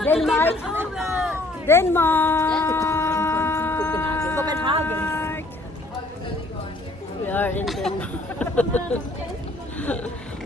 Denmark. Denmark. Copenhagen. We are in Denmark.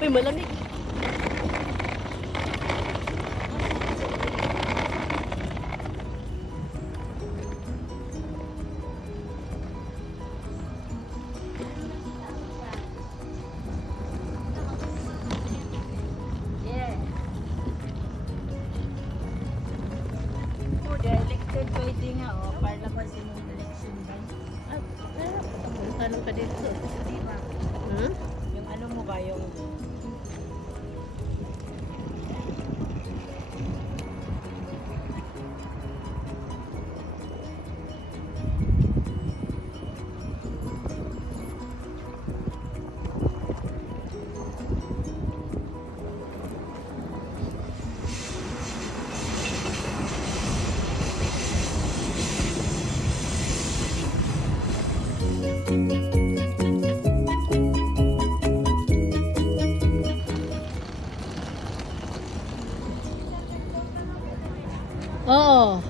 Uy, malamig. Pwede nga, para pa sinong election ba? Tanong ka dito. Diba? Hmm? Yung ano mo ba, yung... Oo.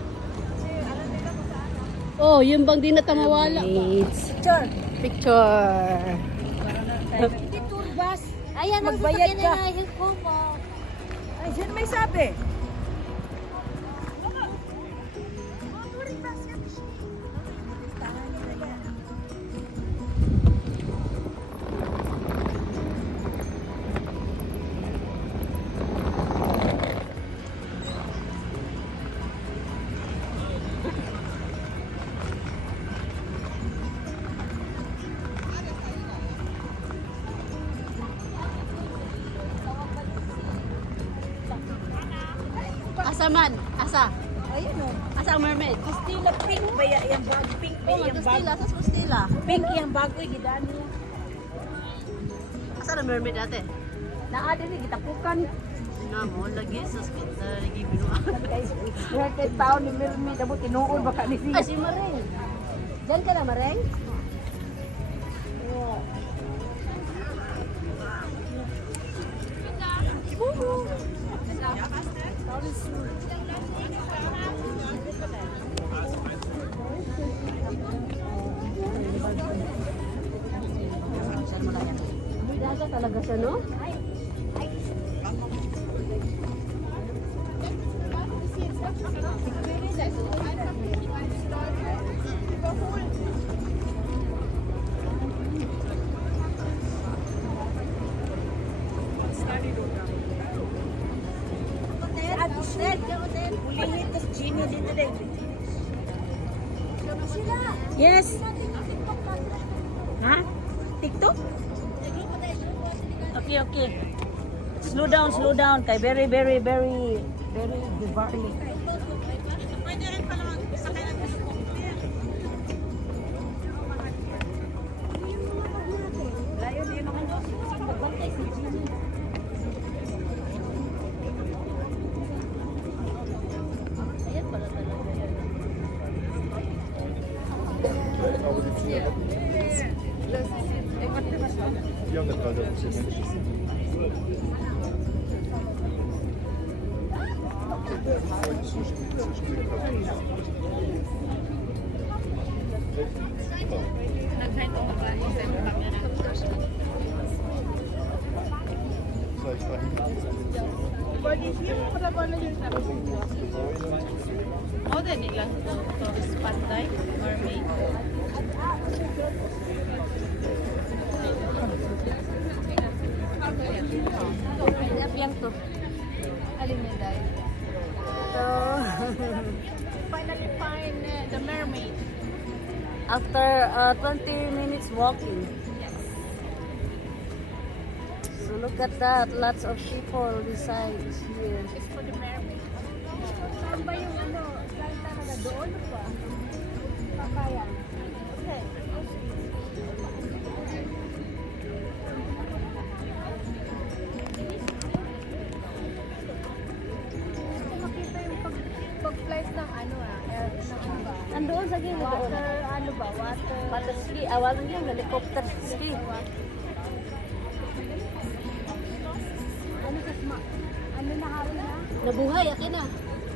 Oh, yun bang di na tamawala ba? Picture! Picture. Hindi tour bus. Ayan ang Magbayad sasakyan ka. na nahin ko mo. Ay, sino may sabi? Asa man? Asa? Ayun o. Asa ang mermaid? Kustila pink ba yung bag? Pink ba Oh, yung bag? Gustila. Asa Gustila? Pink yung bag ko, gidaan niya. Asa ang mermaid ate? Naada ni gitapukan. Na mo, lagi sa kita. Lagi binuan. Kaya tao ni Mirmi, damo tinuod baka ni Ay, si Mareng. Diyan ka na, Mareng? Daga talaga siya, no? Ulihin, tas Jimmy dito din. Yes. Ha? TikTok? Okay, okay. Slow down. Kay very divarly. Ayan pala talaga yan. O, din nila. Tourist Panday or May. Yan to. Alin niya dahil? Finally find the mermaid. After 20 minutes walking. So look at that. Lots of people besides here. It's for the mermaid. Saan ba yung ano? Saan talaga doon pa? Papaya. Okay. Makita yung pag-flight ng ano Andoon sa gilid. water, ano ba? Water. Water ski. Awalan yung helicopter ski. Ano sa ano na hari na? Nabuhay, akin na.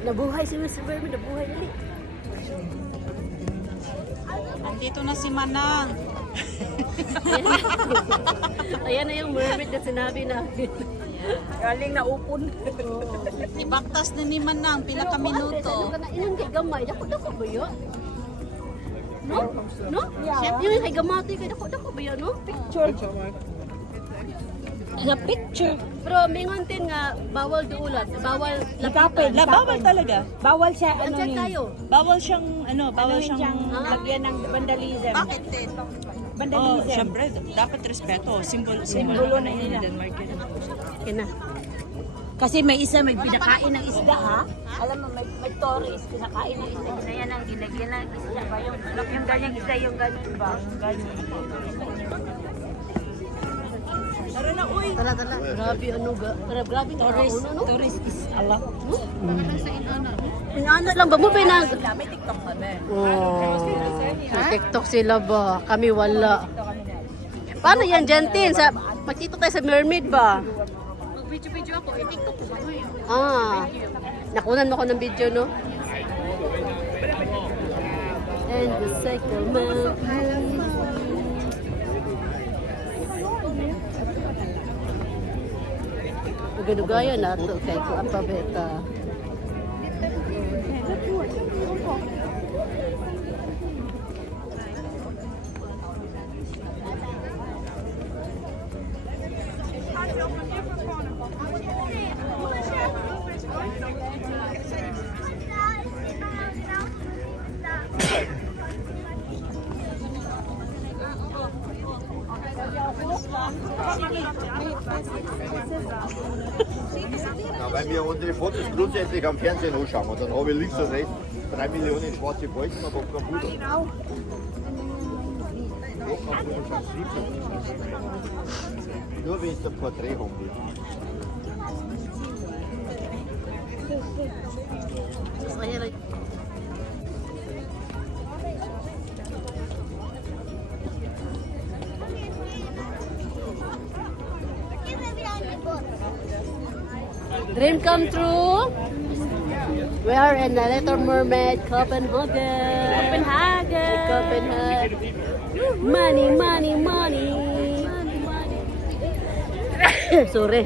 Nabuhay si Mr. Mermaid, nabuhay dali. Andito na si Manang. Ayan na yung mermaid na sinabi namin. Galing na upon. Ibaktas na ni Manang, pila ka minuto. Ilang kay gamay, dako ba yun? No? No? Yung kay gamati, kay dako ba yun, no? Picture. Sa picture. Pero mingon din nga, bawal duulat, bawal Likapin. Bawal talaga. Bawal siya, ano Andiyan ni. kayo. Bawal siyang, bawal siyang... lagyan ng vandalism. Bakit din? Vandalism. Siyempre, dapat respeto. Simbolo na yun. Denmark yun. Kina. Kasi may isa may pinakain ng isda ha. Alam mo may tourist pinakain ng isda. Yan ang ginagyan ng isda ba yung ganyang isda yung ganyan ba? Yung ganyan. Tara na uy. Tara. Grabe ano ga. Grabe Tourist, ano, no? tourist is Allah. Inaano lang ba mo pinag? May TikTok kami. Oh. Sa TikTok sila ba? Kami wala. Paano yan, Jantin? Sa pagtito tayo sa mermaid ba? Mag-video ako, TikTok ko ba yun? Nakunan mo ko ng video, no? And the cycle mountain. Ganugaya na ito kay ko ang pabeta. Ja, weil wir unsere Fotos grundsätzlich am Fernsehen anschauen und dann habe ich links und rechts 3 Millionen schwarze Balken auf dem Computer. Nur wenn es ein Porträt haben will. Dream come true. We are in the Little Mermaid, Copenhagen. Copenhagen. Money. Sorry.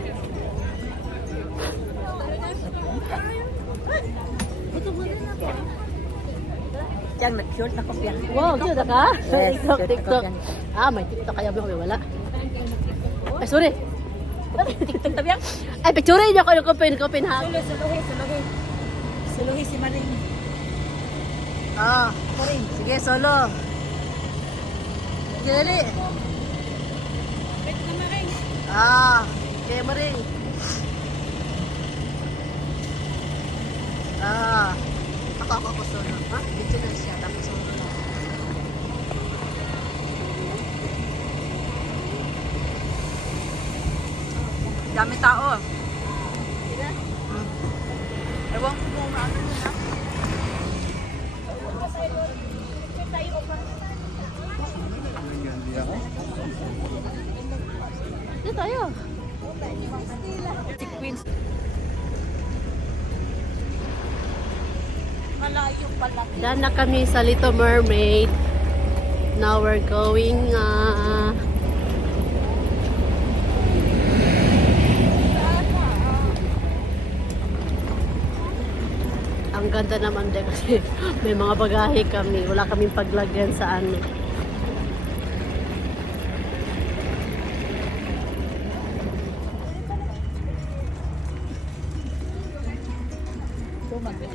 Diyan mag-short ako yan. Wow, cute ka? Yes, TikTok. TikTok yan. May TikTok kaya mo wala. Ay, sorry. TikTok tabi yan. Ay, picture niyo ako ng Copenhagen. Suluhi si Maring. Sige, solo. Sige, dali. Okay, Maring. Ako solo. Ha? Dito na siya, tapos solo na. Dami tao. Ewan ko kung ano na. Dito tayo. Malayo pala. Daan na kami sa Little Mermaid. Now we're going ang ganda naman din kasi may mga bagahe kami. Wala kaming paglagyan sa ano.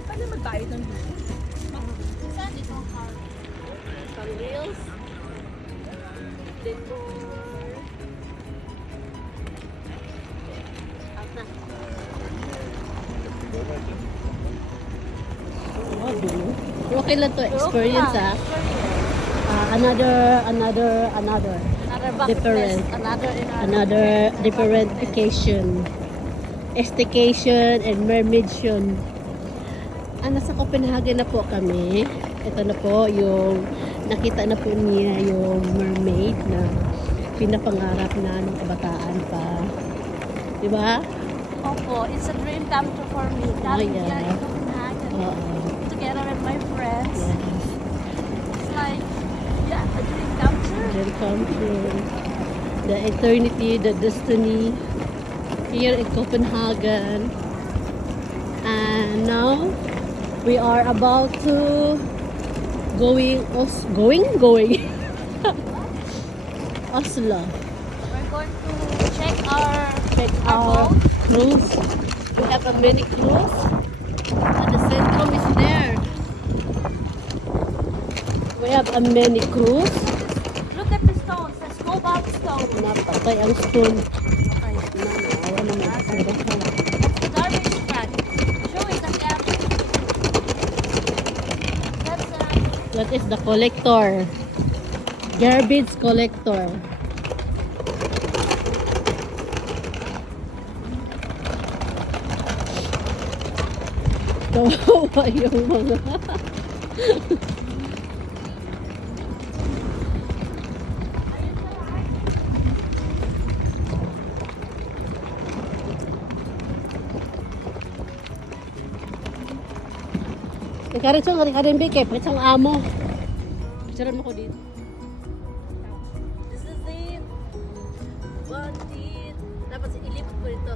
Paano magbayad ng dito? Pang reels. Okay lang to experience another different different vacation, staycation and mermaidsion. Nasa Copenhagen na po kami. Ito na po yung nakita na po niya yung mermaid na pinapangarap na nung kabataan pa. Diba? Opo, it's a dream come true for me. Galing here in Copenhagen. dream come true. The eternity, the destiny here in Copenhagen. And now we are about to going Oslo. We're going to check our Our boat. cruise. We have a mini cruise. And the Centrum is there. We have a mini cruise. Look at the stones. Let's go about the stone. Napatay ang stone. Naawa naman ang gahon. Garbage truck. Show it the camera. That's That is the collector. Garbage collector. Kawawa yung mga Karitsong, karimbi kay Karitsong amo. Picture mo ko dito. This is it. What it? Dapat ilip ko dito.